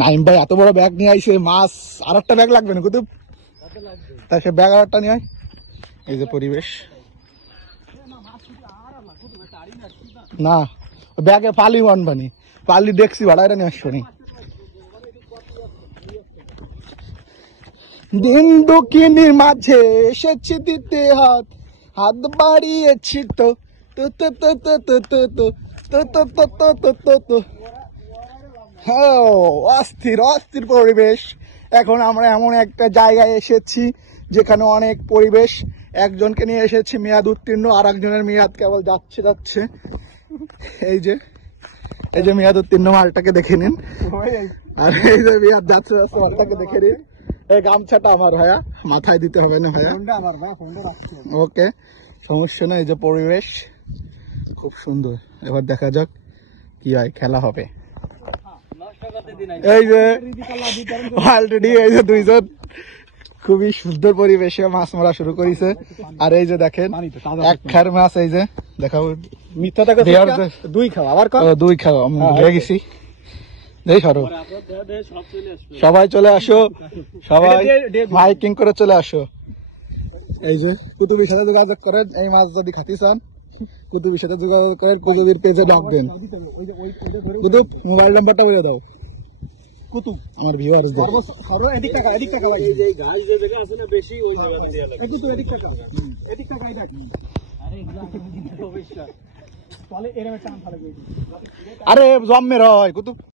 নাইম ভাই এত বড় ব্যাগ নিয়ে আইছে, মাছ আর একটা ব্যাগ লাগবে না কুতুব? তাই সে ব্যাগ আর একটা নিয়ে আয়। এই যে পরিবেশ, না ব্যাগে পালি আনবানি, পালি দেখছি ভাড়া নিয়ে আসছো নি। দিন দুঃখিনীর মাঝে এসেছি দিতে হাত, হাত বাড়িয়েছি তো তো তো তো তো তো তো তো তো তো তো তো তো তো তো। হ্যাঁ, অস্থির অস্থির পরিবেশ। এখন আমরা এমন একটা জায়গায় এসেছি যেখানে অনেক পরিবেশ। একজনকে নিয়ে এসেছি মেয়াদ উত্তীর্ণ, আর একজনের মেয়াদ কেবল যাচ্ছে যাচ্ছে। এই যে মেয়াদ উত্তীর্ণ মালটাকে দেখে নিন, আর এই যে মেয়াদ যাচ্ছে যাচ্ছে মালটাকে দেখে নিন। এই গামছাটা আমার ভাইয়া, মাথায় দিতে হবে না ভাইয়া, ওকে সমস্যা না। এই যে পরিবেশ খুব সুন্দর। এবার দেখা যাক কি হয়, খেলা হবে। এই যে অলরেডি এই যে দুইজন খুবই সুন্দর পরিবেশে মাছ মারা শুরু করেছে। আর এই যে দেখেন এক খার মাছ, এই যে দেখাবো দুই খাওয়া আমি ভুলে গেছি। সবাই চলে আসো, সবাই মাইকিং করে চলে আসো। এই যে কুতুবির সাথে যোগাযোগ করেন, এই মাছ যদি খাতি চান কুতুবির সাথে যোগাযোগ করেন, কুতুবির পেজে ডাকবেন। কুতুব মোবাইল নাম্বারটা বলে দাও। কুতুব আমার ভিউয়ার্স এদিক টাকা এই যে গাছ যে জায়গা আছে না বেশি, ওই জায়গাতে দেয়া লাগে। একটু এদিক টাকা এই দেখ। আরে এগুলা অবশ্যই তাহলে এরকম টান ফেলে। আরে জম্মের হয় কুতুব।